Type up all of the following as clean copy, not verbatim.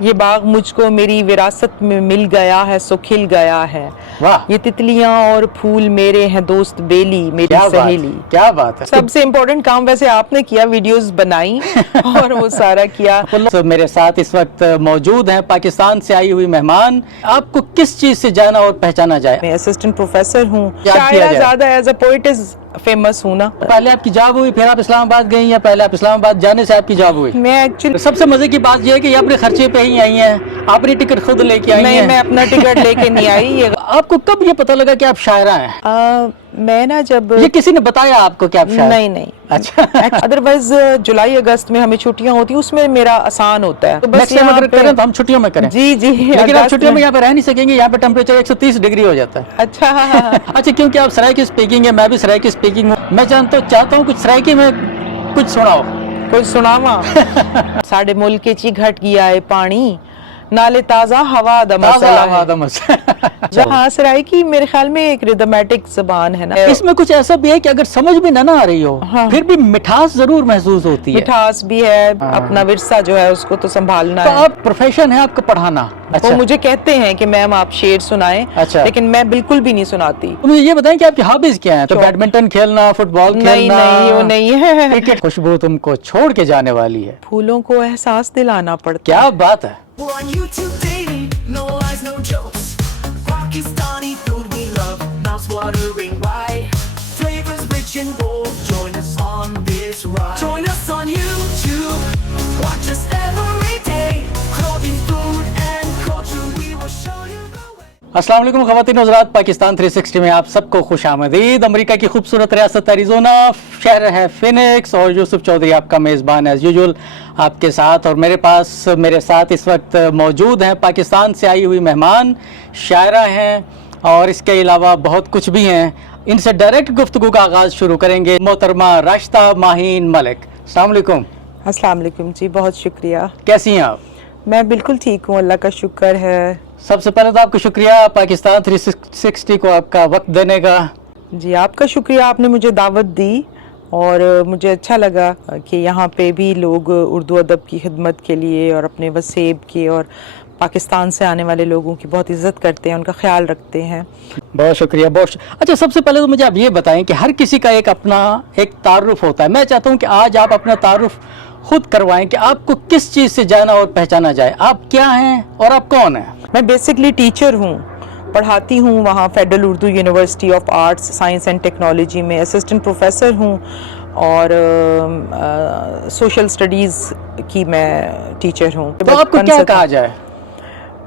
یہ باغ مجھ کو میری وراثت میں مل گیا ہے سو کھل گیا ہے. واہ یہ تتلیاں اور پھول میرے ہیں دوست بیلی میری سہیلی. کیا بات ہے. سب سے امپورٹنٹ کام ویسے آپ نے کیا, ویڈیوز بنائی اور وہ سارا کیا. میرے ساتھ اس وقت موجود ہیں پاکستان سے آئی ہوئی مہمان. آپ کو کس چیز سے جانا اور پہچانا جائے؟ میں اسسٹنٹ پروفیسر ہوں, کیا کیا شاعرہ جائے؟ زیادہ ایز اے پوئٹس فیمس ہوں نا. پہلے آپ کی جاب ہوئی پھر آپ اسلام آباد گئی, یا پہلے آپ اسلام آباد جانے سے آپ کی جاب ہوئی؟ میں ایکچولی سب سے مزے کی بات یہ ہے کہ یہ اپنے خرچے پہ ہی آئی ہیں, آپ نے ٹکٹ خود لے کے آئی ہیں. نہیں, میں اپنا ٹکٹ لے کے نہیں آئی. آپ کو کب یہ پتہ لگا کہ آپ شاعرہ ہیں؟ میں نا جب یہ کسی نے بتایا آپ کو کہ آپ شاعر؟ نہیں. اچھا. ادروائز جولائی اگست میں ہمیں چھٹیاں ہوتی ہیں, اس میں میرا آسان ہوتا ہے. تو نیکسٹ ٹائم اگر کریں تو ہم چھٹیوں میں کریں. جی لیکن آپ چھٹیوں میں یہاں پہ رہ نہیں سکیں گے, یہاں پہ ٹیمپریچر 130 ڈگری ہو جاتا ہے. اچھا اچھا, کیونکہ آپ سرائکی اسپیکنگ ہے, میں بھی سرائکی اسپیکنگ ہوں, میں چاہتا ہوں کچھ سرائکی میں کچھ سناؤ. کوئی سناواں؟ ساڈے ملک چی گھٹ گیا ہے پانی, نالے تازہ ہوا دا مسئلہ ہے. جہاں سرائکی میرے خیال میں ایک ریدمیٹک زبان ہے نا. اس میں کچھ ایسا بھی ہے کہ اگر سمجھ بھی نہ آ رہی ہو پھر بھی مٹھاس ضرور محسوس ہوتی ہے. مٹھاس بھی ہے, اپنا ورثہ جو ہے اس کو تو سنبھالنا تو ہے. آپ پروفیشن ہے آپ کا پڑھانا؟ وہ مجھے کہتے ہیں کہ میم آپ شعر سنائیں, اچھا, لیکن میں بالکل بھی نہیں سناتی. مجھے یہ بتائیں کہ آپ کی ہابیز کیا ہیں؟ تو بیڈمنٹن کھیلنا, فٹ بال کھیلنا؟ نہیں, وہ نہیں ہے. کرکٹ. خوشبو تم کو چھوڑ کے جانے والی ہے. پھولوں کو احساس دلانا پڑتا. کیا بات ہے. السلام علیکم خواتین و حضرات, پاکستان 360 میں آپ سب کو خوش آمدید. امریکہ کی خوبصورت ریاست ایریزونا, شہر ہے فینکس, اور یوسف چودھری آپ کا میزبان ایز یوزول آپ کے ساتھ. اور میرے ساتھ اس وقت موجود ہیں پاکستان سے آئی ہوئی مہمان, شاعرہ ہیں اور اس کے علاوہ بہت کچھ بھی ہیں. ان سے ڈائریکٹ گفتگو کا آغاز شروع کریں گے. محترمہ راشدہ ماہین ملک, السلام علیکم. السلام علیکم جی, بہت شکریہ. کیسی ہیں آپ؟ میں بالکل ٹھیک ہوں, اللہ کا شکر ہے. سب سے پہلے تو آپ کو شکریہ پاکستان 360 کو آپ کا وقت دینے کا. جی آپ کا شکریہ, آپ نے مجھے دعوت دی اور مجھے اچھا لگا کہ یہاں پہ بھی لوگ اردو ادب کی خدمت کے لیے اور اپنے وسیب کے اور پاکستان سے آنے والے لوگوں کی بہت عزت کرتے ہیں, ان کا خیال رکھتے ہیں. بہت شکریہ. اچھا, سب سے پہلے تو مجھے آپ یہ بتائیں کہ ہر کسی کا ایک تعارف ہوتا ہے. میں چاہتا ہوں کہ آج آپ اپنا تعارف خود کروائیں کہ آپ کو کس چیز سے جانا اور پہچانا جائے. آپ کیا ہیں اور آپ کون ہیں؟ میں بیسکلی ٹیچر ہوں, پڑھاتی ہوں وہاں federal Urdu university of arts science and technology میں. اسسٹنٹ پروفیسر ہوں اور سوشل اسٹڈیز کی میں ٹیچر ہوں. تو آپ کو کیا کہا جائے؟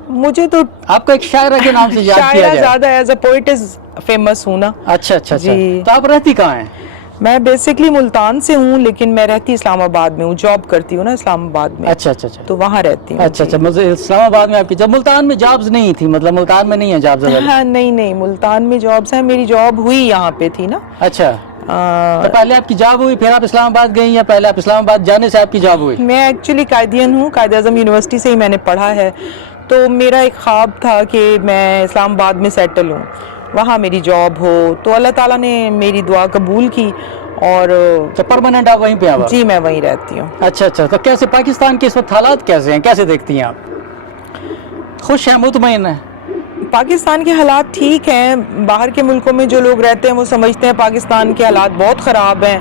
مجھے تو آپ کو ایک شاعرہ کے نام سے یاد کیا جائے. شاعرہ زیادہ ایز اے پوئٹس فیمس ہوں نا. اچھا. تو آپ رہتی کہاں ہیں؟ میں بیسکلی ملتان سے ہوں, لیکن میں رہتی اسلام آباد میں ہوں, جاب کرتی ہوں نا اسلام آباد میں. اچھا. تو وہاں رہتی ہوں. اچھا, اسلام آباد میں آپ کی جب ملتان میں جابز نہیں تھی, مطلب ملتان میں نہیں ہے جابز؟ ہاں نہیں, ملتان میں جابز ہیں. میری جاب ہوئی یہاں پہ تھی نا. اچھا, تو پہلے آپ کی جاب ہوئی پھر آپ اسلام آباد گئی, یا پہلے آپ اسلام آباد جانے سے آپ کی جاب ہوئی؟ میں ایکچولی قائدین ہوں, قائد اعظم یونیورسٹی سے ہی میں نے پڑھا ہے. تو میرا ایک خواب تھا کہ میں اسلام آباد میں سیٹل ہوں, وہاں میری جاب ہو. تو اللہ تعالیٰ نے میری دعا قبول کی اور پرماننٹ آپ وہیں پہ آ؟ جی میں وہیں رہتی ہوں. اچھا. تو کیسے پاکستان کے اس وقت حالات کیسے ہیں, کیسے دیکھتی ہیں آپ؟ خوش ہیں, مطمئن ہیں؟ پاکستان کے حالات ٹھیک ہیں. باہر کے ملکوں میں جو لوگ رہتے ہیں وہ سمجھتے ہیں پاکستان کے حالات بہت خراب ہیں,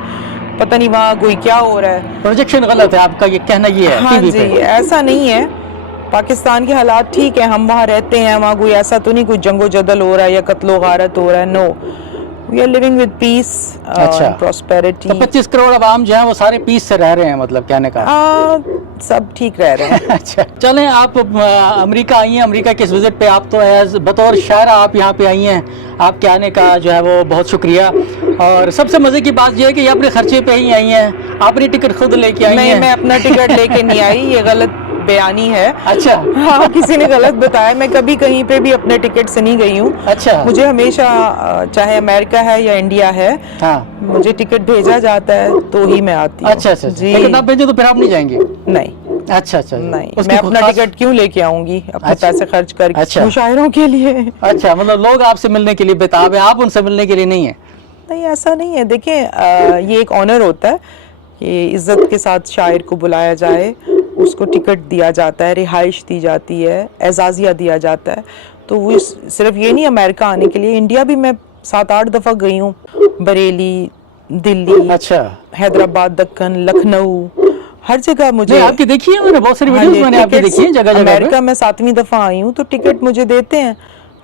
پتہ نہیں وہاں کوئی کیا ہو رہا ہے. پروجیکشن غلط ہے آپ کا, یہ کہنا یہ ہے؟ ہاں جی, ایسا نہیں ہے. پاکستان کے حالات ٹھیک ہیں, ہم وہاں رہتے ہیں, وہاں کوئی ایسا تو نہیں کوئی جنگ و جدل ہو رہا ہے یا قتل و غارت ہو رہا ہے. No, we are living with peace and prosperity. 25 crore عوام جو ہیں وہ سارے پیس سے رہ رہے ہیں, مطلب کہنے کا سب ٹھیک رہ رہے ہیں. اچھا, چلیں آپ امریکہ آئی ہیں, امریکہ کے اس وزٹ پہ آپ تو ایز بطور شاعرہ آپ یہاں پہ آئی ہیں, آپ کے آنے کا جو ہے وہ بہت شکریہ. اور سب سے مزے کی بات یہ ہے کہ یہ اپنے خرچے پہ ہی آئی ہیں, آپ نے ٹکٹ خود لے کے آئی ہیں؟ نہیں, میں اپنا ٹکٹ لے کے نہیں آئی, یہ غلط بیانی ہے. اچھا. ہاں, کسی نے غلط بتایا. میں کبھی کہیں پہ بھی اپنے ٹکٹ سے نہیں گئی ہوں. اچھا. مجھے ہمیشہ چاہے امریکہ ہے یا انڈیا ہے, مجھے ٹکٹ بھیجا جاتا ہے تو ہی میں آتی ہوں. اچھا. جی, لیکن آپ بھیجو تو پھر آپ نہیں جائیں گی؟ نہیں. اچھا. نہیں, میں اپنا ٹکٹ کیوں لے کے آؤں گی اپنے پیسے خرچ کر کے مشاعروں کے لیے؟ اچھا, مطلب لوگ آپ سے ملنے کے لیے بےتاب ہیں, آپ ان سے ملنے کے لیے نہیں ہیں؟ نہیں, ایسا نہیں ہے. دیکھیں, یہ ایک آنر ہوتا ہے کہ عزت کے ساتھ شاعر کو بلایا جائے, اس کو ٹکٹ دیا جاتا ہے, رہائش دی جاتی ہے, اعزازیہ دیا جاتا ہے. تو وہ صرف یہ نہیں امریکہ آنے کے لیے, انڈیا بھی میں 7-8 دفعہ گئی ہوں, بریلی, دلی, اچھا, حیدرآباد, دکن, لکھنؤ, ہر جگہ مجھے. نہیں, آپ کی دیکھی ہے میں نے, بہت ساری ہاں ویڈیوز جی, میں نے آپ کی دیکھی ہیں جگہ جگہ پہ. امریکہ میں 7ویں دفعہ آئی ہوں, تو ٹکٹ مجھے دیتے ہیں,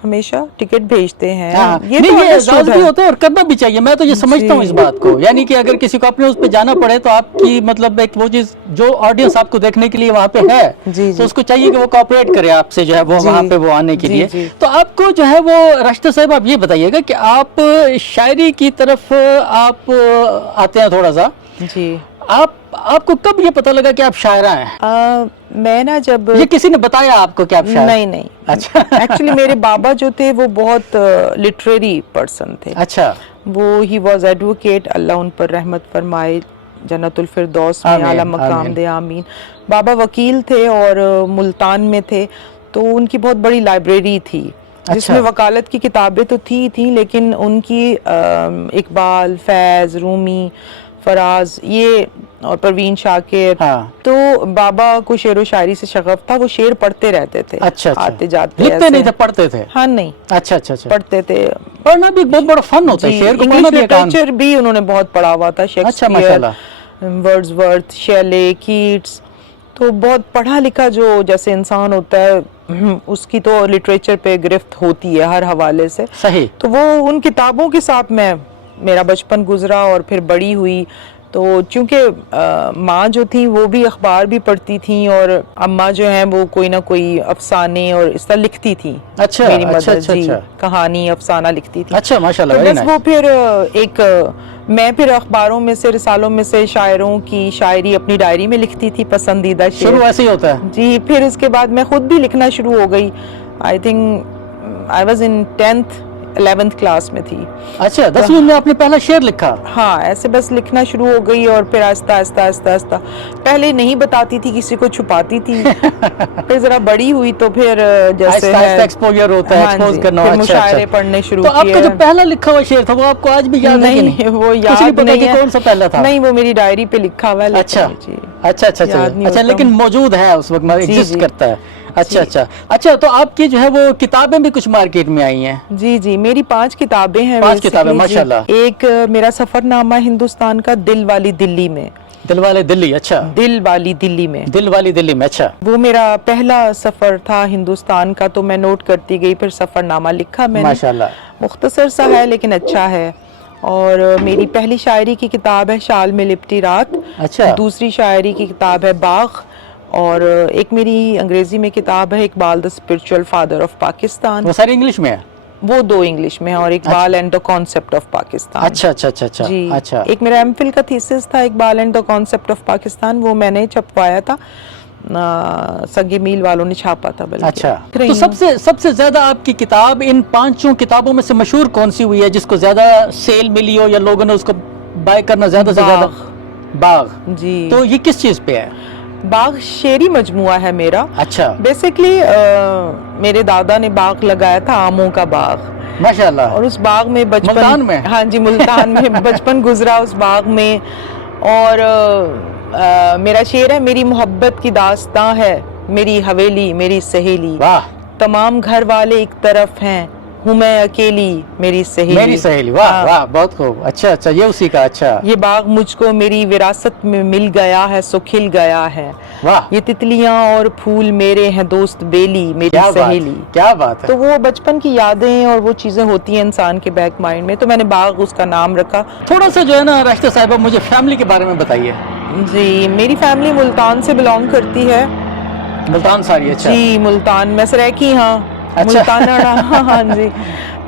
ہمیشہ ٹکٹ بھیجتے ہیں. ہاں, یہ نہیں, تو یہ اعزاز understood بھی ہے. ہوتا ہے اور کرنا بھی چاہیے. میں تو یہ سمجھتا ہوں اس بات کو, یعنی کہ اگر کسی کو اپنے اس پہ جانا پڑے تو آپ کی مطلب ایک وہ چیز جو آڈینس آپ کو دیکھنے کے لیے وہاں پہ ہے, جی تو اس کو چاہیے کہ وہ کوآپریٹ کرے آپ سے جو ہے وہ وہاں پہ وہ آنے کے لیے. جی. تو آپ کو جو ہے وہ راشدہ صاحب آپ یہ بتائیے گا کہ آپ شاعری کی طرف آپ آتے ہیں تھوڑا سا, جی. آپ کو کب یہ پتہ لگا کہ آپ شاعرہ ہیں؟ میں نا جب, یہ کسی نے بتایا آپ کو کہ آپ شاعر؟ نہیں, اچھا, ایکچولی میرے بابا جو تھے وہ بہت لٹریری پرسن تھے. اچھا, وہ ہی واز ایڈوکیٹ, اللہ ان پر رحمت فرمائے, جنت الفردوس میں آمین, اعلیٰ مقام آمین. دے, آمین. بابا وکیل تھے اور ملتان میں تھے, تو ان کی بہت بڑی لائبریری تھی جس اچھا. میں وکالت کی کتابیں تو تھیں لیکن ان کی اقبال, فیض, رومی, فراز, یہ اور پروین شاکر, ہاں. تو بابا کو شعر و شاعری سے شغف تھا, وہ شعر پڑھتے رہتے تھے. اچھا, اچھا, آتے جاتے لکھتے ایسے. نہیں تھے, پڑھتے تھے. ہاں, نہیں, اچھا, اچھا, اچھا, پڑھتے تھے. پڑھنا بھی ایک بہت بڑا فن ہوتا ہے, شعر کو پڑھنا انگلش بھی ایک کام. لٹریچر بھی انہوں نے بہت پڑھا ہوا تھا, اچھا, شیکسپیئر, ماشاءاللہ. ورڈزورتھ, شیلے, کیٹس, تو بہت پڑھا لکھا جو جیسے انسان ہوتا ہے اس کی تو لٹریچر پہ گرفت ہوتی ہے ہر حوالے سے. صحیح. تو وہ ان کتابوں کے ساتھ میرا بچپن گزرا اور پھر بڑی ہوئی. تو چونکہ ماں جو تھیں وہ بھی اخبار بھی پڑھتی تھیں, اور اماں جو ہیں وہ کوئی نہ کوئی افسانے اور اس طرح لکھتی تھیں. اچھا, میری اچھا, مدر, اچھا, جی, اچھا, کہانی, افسانہ لکھتی تھی. اچھا, ماشاءاللہ, تو ویری بس نائس. وہ پھر ایک میں پھر اخباروں میں سے, رسالوں میں سے شاعروں کی شاعری اپنی ڈائری میں لکھتی تھی, پسندیدہ شعر. شروع ایسے ہی ہوتا ہے. جی, پھر اس کے بعد میں خود بھی لکھنا شروع ہو گئی. I think I was in 10th 11th class میں تھی. اچھا, 10ویں میں آپ نے پہلا شعر لکھا؟ ہاں, ایسے بس لکھنا شروع ہو گئی, اور پھر آہستہ آہستہ آہستہ آہستہ, پہلے نہیں بتاتی تھی, کسی کو چھپاتی تھی. پھر ذرا بڑی ہوئی تو پھر جیسے آہستہ آہستہ ایکسپوجر ہوتا ہے, ایکسپوز کرنا. پھر اچھا, مشاعرے پڑھنے شروع تو آپ کیے. کا جو پہلا لکھا ہوا شعر تھا وہ آپ کو آج بھی یاد ہے کہ نہیں؟ وہ کچھ یاد نہیں پتا کہ ہے. کون سا پہلا تھا؟ نہیں, وہ میری ڈائری پہ لکھا ہوا ہے. اچھا, جی, اچھا, اچھا, اچھا, لیکن موجود ہے اس وقت, ایگزسٹ کرتا ہے. اچھا, اچھا, اچھا. تو آپ کی جو ہے وہ کتابیں بھی کچھ مارکیٹ میں آئی ہیں؟ جی, جی, میری 5 کتابیں ہیں. 5 کتابیں, ماشاءاللہ. ایک میرا سفر نامہ ہندوستان کا, دل والی دلی میں. دل والے دلی, اچھا. دل والی دلی میں. دل والی دلی میں, اچھا. وہ میرا پہلا سفر تھا ہندوستان کا, تو میں نوٹ کرتی گئی, پھر سفر نامہ لکھا میں نے. ماشاءاللہ. مختصر سا ہے لیکن اچھا ہے. اور میری پہلی شاعری کی کتاب ہے شال میں لپٹی رات. اچھا. دوسری شاعری کی کتاب ہے باغ. اور ایک میری انگریزی میں کتاب ہے اقبال دا اسپرچول فادر آف پاکستان. وہ ساری انگلش میں ہے؟ وہ 2 انگلش میں ہے, اور Iqbal and the concept of Pakistan. اچھا, اچھا, اچھا, اچھا, جی, اچھا. ایک میرا ایم فل کا تھیسس تھا Iqbal and the concept of Pakistan, وہ میں نے چھپوایا تھا, سنگ میل والوں نے چھاپا تھا. بلکہ اچھا, تو سب سے زیادہ آپ کی کتاب ان 5 کتابوں میں سے مشہور کون سی ہوئی ہے جس کو زیادہ سیل ملی ہو یا لوگوں نے اس کو بائی کرنا زیادہ سے زیادہ؟ باغ. جی. تو یہ کس چیز پہ ہے؟ باغ شعری مجموعہ ہے میرا. اچھا. بیسیکلی میرے دادا نے باغ لگایا تھا, آموں کا باغ. ماشاءاللہ. اور اس باغ میں بچپن, ملتان میں؟ ہاں جی, ملتان میں بچپن گزرا اس باغ میں. اور میرا شعر ہے, میری محبت کی داستاں ہے, میری حویلی میری سہیلی. واہ. تمام گھر والے ایک طرف ہیں, ہوں میں اکیلی میری سہیلی. میری سہیلی, واہ واہ, بہت خوب. اچھا, اچھا, یہ اسی کا. اچھا. یہ باغ مجھ کو میری وراثت میں مل گیا ہے, سو کھل گیا ہے. واہ. یہ تتلیاں اور پھول میرے ہیں دوست بیلی میری سہیلی. کیا بات ہے. تو وہ بچپن کی یادیں اور وہ چیزیں ہوتی ہیں انسان کے بیک مائنڈ میں, تو میں نے باغ اس کا نام رکھا. تھوڑا سا جو ہے نا راشدہ صاحبہ, مجھے فیملی کے بارے میں بتائیے. جی, میری فیملی ملتان سے بلانگ کرتی ہے. ملتان ساری. اچھا. جی, ملتان میں سریکی. ہاں, ملتان. ہاں جی.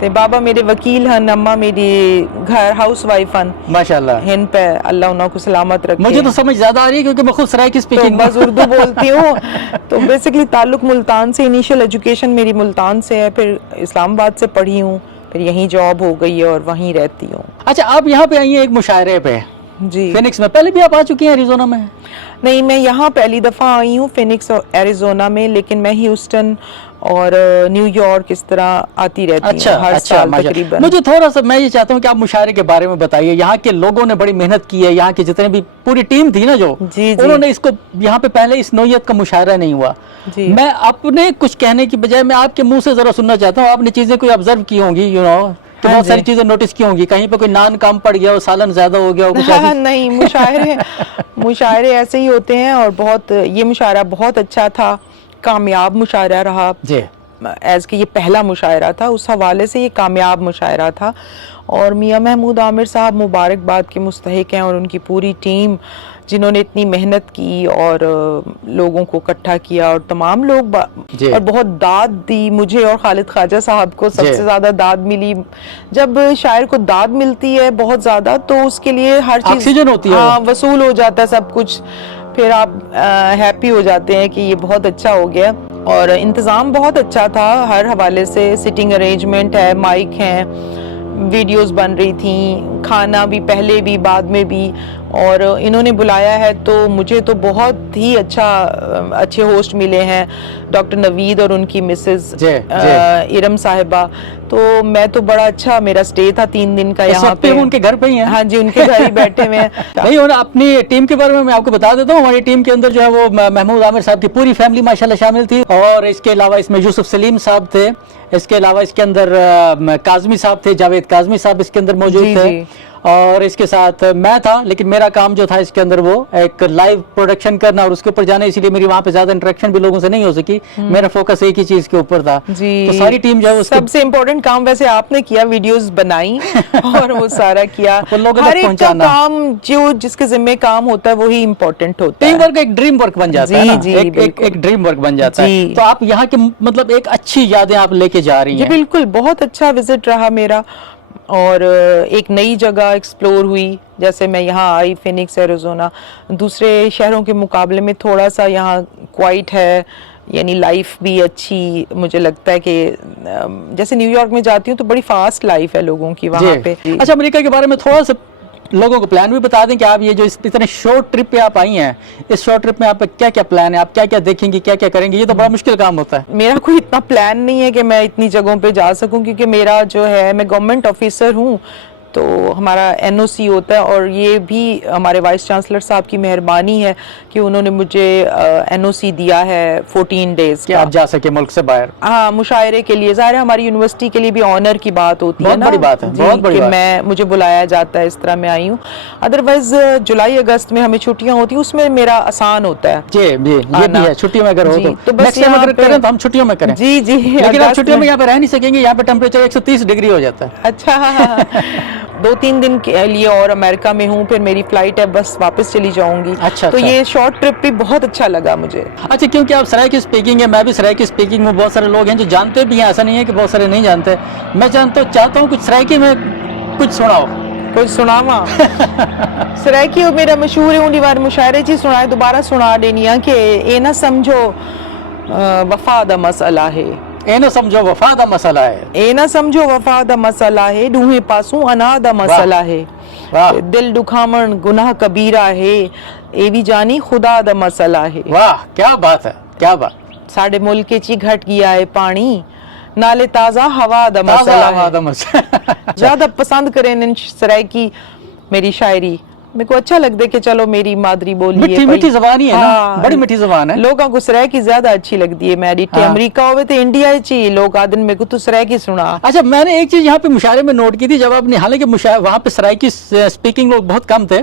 تے بابا میرے وکیل ہیں, اماں میری گھر ہاؤس وائف ہیں. ماشاءاللہ. ہن پہ اللہ انہوں کو سلامت رکھے. مجھے تو سمجھ زیادہ آ رہی ہے کیونکہ میں خود سرائکی اسپیکنگ, بس اردو بولتی ہوں. تو بیسیکلی تعلق ملتان سے, انیشل ایجوکیشن میری ملتان سے ہے, پھر اسلام آباد سے پڑھی ہوں, پھر یہیں جاب ہو گئی ہے اور وہیں رہتی ہوں. اچھا, آپ یہاں پہ آئی ہیں ایک مشاعرے پہ. جی. فینکس میں. پہلے بھی آپ آ چکی ہیں ایریزونا میں؟ نہیں میں یہاں پہلی دفعہ آئی ہوں فینکس اور ایریزونا میں، لیکن میں ہیوسٹن اور نیو یارک اس طرح آتی رہتی ہوں ہر سال تقریباً. مجھے تھوڑا سا میں یہ چاہتا ہوں کہ آپ مشاعرے کے بارے میں بتائیے. یہاں کے لوگوں نے بڑی محنت کی ہے، یہاں کے جتنے بھی پوری ٹیم تھی نا جو انہوں نے اس کو یہاں پہ پہلے اس نوعیت کا مشاعرہ نہیں ہوا. میں اپنے کچھ کہنے کی بجائے میں آپ کے منہ سے ذرا سننا چاہتا ہوں. آپ نے چیزیں کوئی آبزرو کی ہوں گی، کہ بہت ساری چیزیں نوٹس کی ہوں گی، کہیں پہ کوئی نان کم پڑ گیا ہو، سالن زیادہ ہو گیا ہو کچھ ایسی؟ نہیں، مشاعرے ایسے ہی ہوتے ہیں، اور بہت یہ مشاعرہ بہت اچھا تھا، کامیاب مشاعرہ رہا. جی ایز کہ یہ پہلا مشاعرہ تھا، اس حوالے سے یہ کامیاب مشاعرہ تھا. اور میاں محمود عامر صاحب مبارکباد کے مستحق ہیں، اور ان کی پوری ٹیم جنہوں نے اتنی محنت کی اور لوگوں کو اکٹھا کیا، اور تمام لوگ اور بہت داد دی مجھے اور خالد خواجہ صاحب کو. سب سے زیادہ داد ملی. جب شاعر کو داد ملتی ہے بہت زیادہ تو اس کے لیے ہر چیز آکسیجن ہوتی ہے، وصول ہو جاتا ہے سب کچھ. پھر آپ ہیپی ہو جاتے ہیں کہ یہ بہت اچھا ہو گیا. اور انتظام بہت اچھا تھا ہر حوالے سے. سٹنگ ارینجمنٹ ہے، مائک ہیں، ویڈیوز بن رہی تھیں، کھانا بھی پہلے بھی بعد میں بھی. اور انہوں نے بلایا ہے تو مجھے تو بہت ہی اچھے ہوسٹ ملے ہیں، ڈاکٹر نوید اور ان کی مسز ارم صاحبہ. تو میں تو بڑا اچھا میرا سٹے تھا 3 دن کا یہاں پہ. ان کے گھر پہ ہی ہیں؟ ہاں جی، ان کے گھر ہی بیٹھے ہوئے ہیں. نہیں، اور اپنی ٹیم کے بارے میں آپ کو بتا دیتا ہوں. ہماری ٹیم کے اندر جو ہے وہ محمود عامر صاحب کی پوری فیملی ماشاءاللہ شامل تھی، اور اس کے علاوہ اس میں یوسف سلیم صاحب تھے. اس کے علاوہ اس کے اندر کاظمی صاحب تھے، جاوید کاظمی صاحب اس کے اندر موجود تھے. اور اس کے ساتھ میں تھا، لیکن میرا کام جو تھا اس کے اندر وہ ایک لائیو پروڈکشن کرنا اور اس کے اوپر جانا، اسی لیے میری وہاں پہ زیادہ انٹریکشن بھی لوگوں سے نہیں ہو سکی. میرا فوکس ایک ہی چیز کے اوپر تھا. تو ساری ٹیم جو ہے سب سے امپورٹنٹ کام ویسے آپ نے کیا، ویڈیوز بنائی اور وہ سارا کیا. ہر ایک کا کام جس کے ذمہ کام ہوتا ہے وہی امپورٹنٹ ہوتا ہے. ٹیم ورک ایک ڈریم ورک بن جاتا ہے، ایک ڈریم ورک بن جاتا ہے. تو آپ یہاں کے مطلب ایک اچھی یادیں آپ لے کے جا رہی ہیں. بالکل، بہت اچھا وزٹ رہا میرا، اور ایک نئی جگہ ایکسپلور ہوئی. جیسے میں یہاں آئی فینکس ایریزونا، دوسرے شہروں کے مقابلے میں تھوڑا سا یہاں کوائٹ ہے، یعنی لائف بھی اچھی. مجھے لگتا ہے کہ جیسے نیو یارک میں جاتی ہوں تو بڑی فاسٹ لائف ہے لوگوں کی وہاں پہ. اچھا، امریکہ کے بارے میں تھوڑا سا لوگوں کو پلان بھی بتا دیں کہ آپ یہ جو اتنے شارٹ ٹرپ پہ آپ آئی ہیں، اس شارٹ ٹرپ میں آپ کا کیا کیا پلان ہے، آپ کیا کیا دیکھیں گی، کیا کیا کریں گی؟ یہ تو بڑا مشکل کام ہوتا ہے. میرا کوئی اتنا پلان نہیں ہے کہ میں اتنی جگہوں پہ جا سکوں، کیونکہ میرا جو ہے میں گورنمنٹ آفیسر ہوں، تو ہمارا NOC ہوتا ہے. اور یہ بھی ہمارے وائس چانسلر صاحب کی مہربانی ہے کہ انہوں نے مجھے NOC دیا ہے 14 days کہ آپ جا سکے ملک سے باہر. ہاں، مشاعرے کے لیے. ظاہر ہے ہماری یونیورسٹی کے لیے بھی آنر کی بات ہوتی ہے، بہت بڑی بات ہے، بہت بڑی بات. مجھے بلایا جاتا ہے، اس طرح میں آئی ہوں. ادروائز جولائی اگست میں ہمیں چھٹیاں ہوتی ہیں، اس میں میرا آسان ہوتا ہے. جی یہ بھی ہے، چھٹیوں میں اگر ہو تو بس اگر کریں تو ہم چھٹیوں میں کریں. جی لیکن آپ چھٹیوں میں یہاں پہ رہ نہیں سکیں گے، یہاں پہ ٹیمپریچر 130 ڈگری ہو جاتا ہے. اچھا 2-3 دن کے لیے اور امریکہ میں ہوں، پھر میری فلائٹ ہے، بس واپس چلی جاؤں گی. تو یہ شارٹ ٹرپ بھی بہت اچھا لگا مجھے. اچھا، کیونکہ آپ سرائیکی اسپیکنگ ہے، میں بھی سرائیکی اسپیکنگ میں بہت سارے لوگ ہیں جو جانتے بھی ہیں، ایسا نہیں ہے کہ بہت سارے نہیں جانتے. میں چاہتا ہوں کچھ سرائیکی میں کچھ سناؤ. کچھ سناواں؟ سرائیکی میرا مشہور ہے اونڈی وار مشاعرے چی سنائے، دوبارہ سنا دینی ہے کہ اے نہ سمجھو وفا دا مسئلہ ہے. اے نہ سمجھو وفا دا مسئلہ ہے. اے نہ سمجھو وفا دا مسئلہ ہے، ڈوہیں پاسوں انا دا مسئلہ ہے. دل دکھامن گناہ کبیرہ ہے، اے بھی جانی خدا دا مسئلہ ہے. واہ، کیا بات ہے، کیا بات. ساڑے ملک چی گھٹ گیا ہے پانی، نالے تازہ ہوا دا مسئلہ ہے. زیادہ پسند کریں ان سرائیکی میری شاعری. میرے کو اچھا لگتا ہے کہ چلو میری مادری بولی ہے، میٹھی زبان ہی ہے نا، بڑی میٹھی زبان ہے. لوگاں کو سرائیکی زیادہ اچھی لگتی ہے. میری امریکہ ہوئے تو انڈیا چی لوگ آدن میں کو تو سرائیکی سنا. اچھا، میں نے ایک چیز یہاں پہ مشاعرے میں نوٹ کی تھی، جب آپ نے، حالانکہ وہاں پہ سرائیکی اسپیکنگ لوگ بہت کم تھے،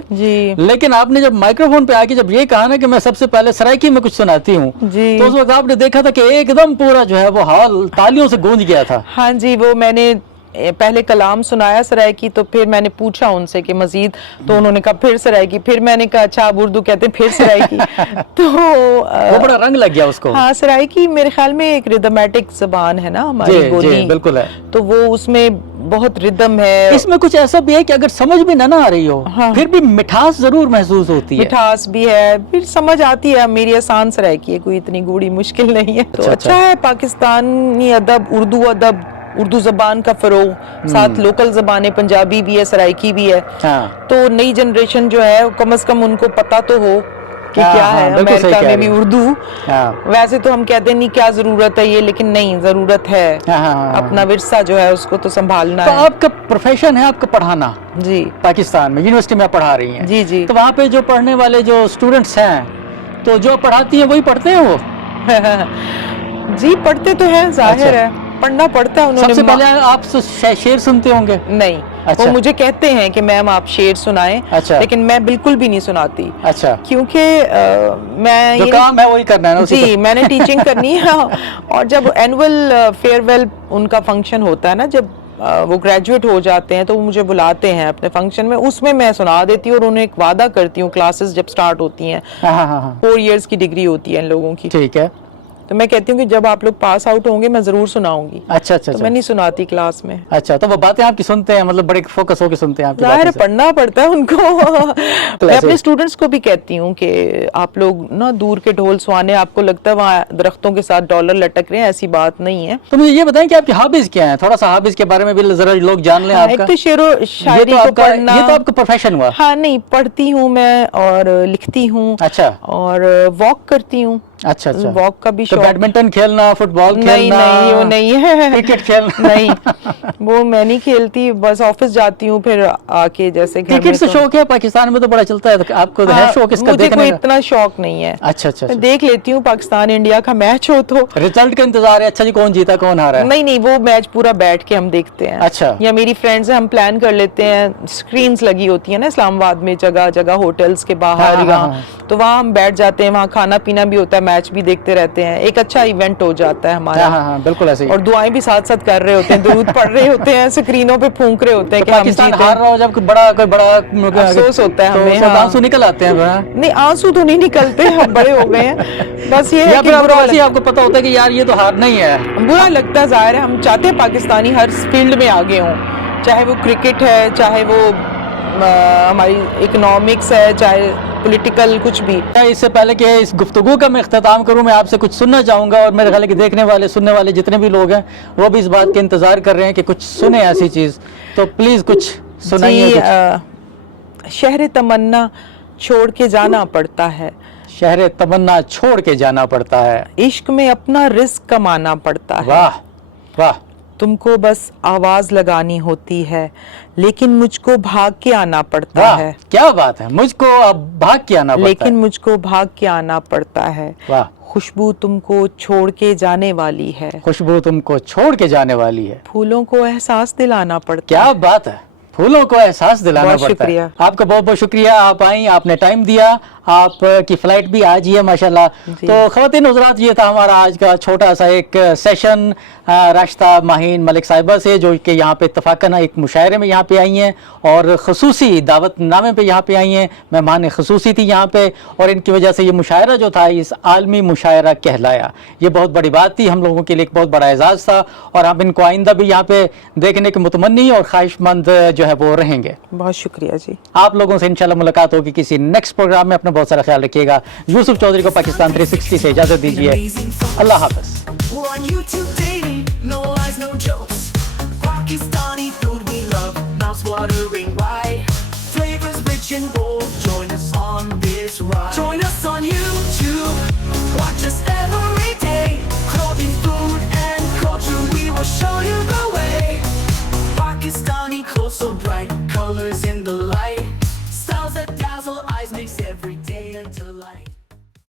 لیکن آپ نے جب مائکرو فون پہ آ کے جب یہ کہا نا کہ میں سب سے پہلے سرائیکی میں کچھ سناتی ہوں، تو اس وقت آپ نے دیکھا تھا کہ ایک دم پورا جو ہے وہ ہال تالیوں سے گونج گیا تھا. ہاں جی، وہ میں نے پہلے کلام سنایا سرائیکی، تو پھر میں نے پوچھا ان سے کہ مزید، تو انہوں نے کہا پھر سرائیکی. پھر میں نے کہا اچھا آپ اردو کہتے ہیں، پھر سرائیکی. تو وہ بڑا رنگ لگ گیا اس کو. ہاں، سرائیکی میرے خیال میں ایک ردمیٹک زبان ہے نا ہماری بولی. جی بالکل ہے. تو وہ اس میں بہت ردم ہے. اس میں کچھ ایسا بھی ہے کہ اگر سمجھ بھی نہ آ رہی ہو پھر بھی مٹھاس ضرور محسوس ہوتی ہے. مٹھاس بھی ہے، پھر سمجھ آتی ہے. میری آسان سرائیکی ہے، کوئی اتنی گوڑی مشکل نہیں ہے. تو اچھا ہے، پاکستانی ادب، اردو زبان کا فروغ، ساتھ لوکل زبانیں پنجابی بھی ہے، سرائیکی بھی ہے. تو نئی جنریشن جو ہے کم از کم ان کو پتہ تو ہو کہ کیا ہے بالکل صحیح امریکہ کہہ میں رہی بھی ہیں۔ اردو ہاں ویسے تو ہم کہتے ہیں نہیں کیا ضرورت ہے یہ لیکن نہیں ضرورت ہے اپنا ورثہ جو ہے اس کو تو سنبھالنا تو ہے آپ کا پروفیشن ہے آپ کا پڑھانا جی پاکستان میں یونیورسٹی میں پڑھا رہی ہیں جی جی تو وہاں پہ جو پڑھنے والے جو اسٹوڈنٹس ہیں تو جو پڑھاتی ہیں وہی پڑھتے ہیں وہ جی پڑھتے تو ہیں ظاہر ہے پڑھنا پڑتا ہے انہوں سب نے سے پہلے آپ شعر سنتے ہوں گے نہیں اچھا وہ مجھے کہتے ہیں کہ میم آپ شعر سنائیں اچھا لیکن میں بالکل بھی نہیں سناتی اچھا کیونکہ میں جو کام ہے وہی کرنا ہے نا اسی جی کو میں نے ٹیچنگ کرنی ہے اور جب اینول فیئر ویل ان کا فنکشن ہوتا ہے نا جب وہ گریجویٹ ہو جاتے ہیں تو وہ مجھے بلاتے ہیں اپنے فنکشن میں اس میں سنا دیتی ہوں اور انہیں ایک وعدہ کرتی ہوں کلاسز جب سٹارٹ ہوتی ہیں ہاں 4 ایئرس کی ڈگری ہوتی ہے ان لوگوں کی ٹھیک ہے تو میں کہتی ہوں کہ جب آپ لوگ پاس آؤٹ ہوں گے میں ضرور سناؤں گی اچھا اچھا تو میں نہیں سناتی کلاس میں اچھا تو وہ باتیں آپ کی سنتے ہیں مطلب بڑے فوکس ہو کے سنتے ہیں آپ کی ظاہر باتیں ہے سے پڑھنا پڑتا ہے ان کو میں ایسے اپنے اسٹوڈنٹس کو بھی کہتی ہوں کہ آپ لوگ نا دور کے ڈھول سوانے آپ کو لگتا ہے وہاں درختوں کے ساتھ ڈالر لٹک رہے ہیں ایسی بات نہیں ہے تو مجھے یہ بتائیں کہ آپ کی ہابیز کیا ہیں تھوڑا سا ہابیز کے بارے میں بھی ذرا لوگ جان لیں ہاں آپ کا ایک تو شعر و شاعری کو پڑھنا یہ تو آپ کا پروفیشن ہوا ہاں نہیں پڑھتی ہوں میں اور لکھتی ہوں اچھا اور واک کرتی ہوں اچھا اچھا واک کا بھی تو شوق بیڈمنٹن کھیلنا فٹ بال نہیں کھیلنا نہیں وہ نہیں ہے کرکٹ کھیلنا نہیں وہ میں نہیں کھیلتی بس آفس جاتی ہوں پھر آ کے جیسے گھر میں کرکٹ سے شوق ہے پاکستان میں تو بڑا چلتا ہے آپ کو ہے شوق اس کا مجھے دیکھنے کوئی کا اتنا شوق نہیں ہے اچھا اچھا میں دیکھ لیتی ہوں پاکستان انڈیا کا میچ ہو تو رزلٹ کا انتظار ہے اچھا جی کون جیتا کون ہارا ہے نہیں وہ میچ پورا بیٹھ کے ہم دیکھتے ہیں اچھا یا میری فرینڈز ہیں ہم پلان کر لیتے ہیں سکرینز لگی ہوتی ہیں نا اسلام آباد میں جگہ جگہ ہوٹلز کے باہر یہاں تو وہاں ہم بیٹھ جاتے ہیں وہاں کھانا پینا بھی ہوتا ہے میچ بھی دیکھتے رہتے ہیں ایک اچھا ایونٹ ہو جاتا ہے ہمارا ہاں بالکل ایسے ہی اور دعائیں بھی ساتھ ساتھ کر رہے ہوتے ہیں درود پڑھ رہے ہوتے ہیں سکرینوں پہ پھونک رہے ہوتے ہیں تو کہ ہم پاکستان جیتے ہار رہا ہو جب کوئی بڑا افسوس ہوتا ہے تو ہمیں سب آنسو نکل آتے ہیں نہیں آنسو تو نہیں نکلتے ہم بڑے ہو گئے ہیں بس یہ ہے یا کہ پھر آپ کو برا ویسے ہی آپ کو پتا ہوتا ہے کہ یار یہ تو ہارنا ہی ہے برا لگتا ہے ظاہر ہے ہم چاہتے ہیں پاکستانی ہر فیلڈ میں آگے ہوں چاہے وہ کرکٹ ہے چاہے وہ ہماری اکنامکس ہے چاہے پولیٹیکل کچھ بھی اس سے پہلے کہ اس گفتگو کا میں اختتام کروں میں آپ سے کچھ سننا چاہوں گا اور میرے خیال ہے کہ دیکھنے والے سننے والے جتنے بھی لوگ ہیں وہ بھی اس بات کے انتظار کر رہے ہیں کہ کچھ سنیں ایسی چیز تو پلیز کچھ سنائیے کچھ شہر تمنا چھوڑ کے جانا پڑتا ہے شہر تمنا چھوڑ کے جانا پڑتا ہے عشق میں اپنا رزق کمانا پڑتا ہے واہ واہ تم کو بس آواز لگانی ہوتی ہے لیکن مجھ کو بھاگ کے آنا پڑتا ہے کیا بات ہے مجھ کو اب بھاگ کے آنا پڑتا ہے لیکن مجھ کو بھاگ کے آنا پڑتا ہے واہ خوشبو تم کو چھوڑ کے جانے والی ہے خوشبو تم کو چھوڑ کے جانے والی ہے پھولوں کو احساس دلانا پڑتا کیا بات ہے پھولوں کو احساس دلانا بہت پڑتا ہے شکریہ آپ کا بہت بہت شکریہ آپ آئیں آپ نے ٹائم دیا آپ کی فلائٹ بھی آج ہی ہے ماشاءاللہ تو خواتین حضرات یہ تھا ہمارا آج کا چھوٹا سا ایک سیشن راشدہ ماہین ملک صاحبہ سے جو کہ یہاں پہ اتفاقاً ایک مشاعرے میں یہاں پہ آئی ہیں اور خصوصی دعوت نامے پہ یہاں پہ آئی ہیں مہمان خصوصی تھی یہاں پہ اور ان کی وجہ سے یہ مشاعرہ جو تھا اس عالمی مشاعرہ کہلایا یہ بہت بڑی بات تھی ہم لوگوں کے لیے ایک بہت بڑا اعزاز تھا اور ہم ان کو آئندہ بھی یہاں پہ دیکھنے کے متمنی اور خواہش مند جو ہے وہ رہیں گے بہت شکریہ جی آپ لوگوں سے انشاءاللہ ملاقات ہوگی کسی نیکسٹ پروگرام میں اپنا بہت سارا خیال رکھیے گا یوسف چودھری کو پاکستان 360 سے اجازت دیجیے اللہ حافظ We're on YouTube daily, no lies, no jokes. Pakistan.